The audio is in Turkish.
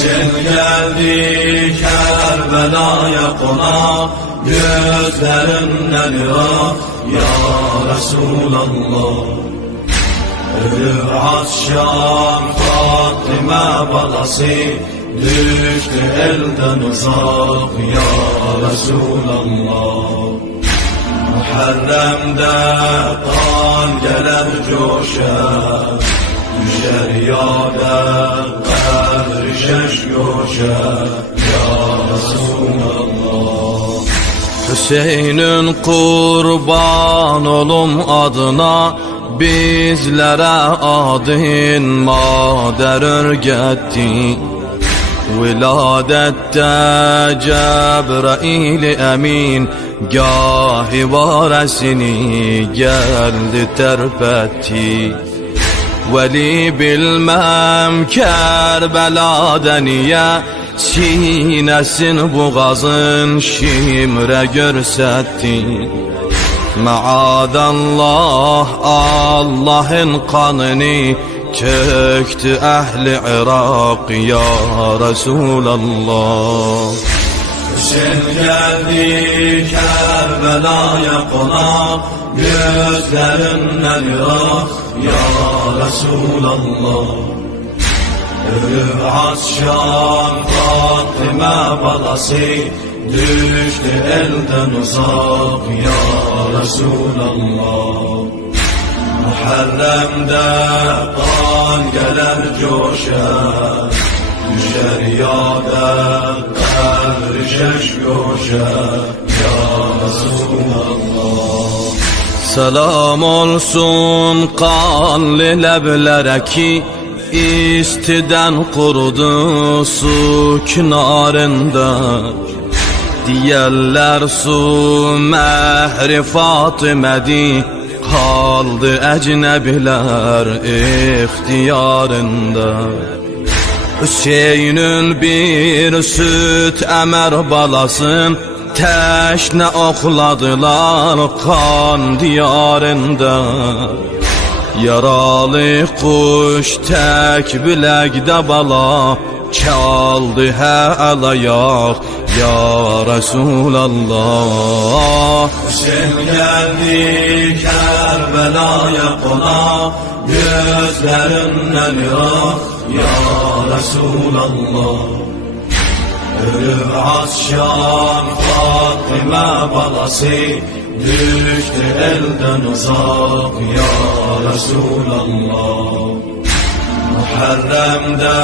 Hüseyin geldi Kerbela'ya konak, gözlerinden ırak ya Resulallah. Ölür Aşşam Fatıma balası, düştü elden uzak ya Resulallah. Muharrem'de kan gelir coşar, düşer yâde kadri şeş göşer ya Resulallah. Hüseyin'in kurban olum adına, bizlere adın mader örgetti. Viladette Cebrail emin, gahi varesini geldi terpetti. Veli bilmem Kerbela'da niye, sinesin boğazın şimre görsetti. Maadallah Allah'ın kanını çöktü ehli Irak ya Resulallah. Hüseyin geldi Kerbela'ya konak, gözlerinden ırak ya Resulallah. Ölür Aşşam Fatıma balası, düştü elden uzak ya Resulallah. Muharrem'de kan gelir coşar, düşer yâde kadri şeş göşer ya Resulallah. Selam olsun kanlı leblere ki, istiden kurudu su kenarında. Diyerler su mehri Fatıme'di, kaldı ecnebiler ihtiyarında. Hüseyin'in bir süt emer balasın, teşne okladılar kan diyarında. Yaralı kuş tek bilekde bala, çaldı hel ayak ya Resulallah. Hüseyin geldi Kerbela'ya konak, gözlerinden ırak ya Resulallah. Ölür Aşşam Fatıma balası, düştü elden uzak ya Resulallah. Muharrem'de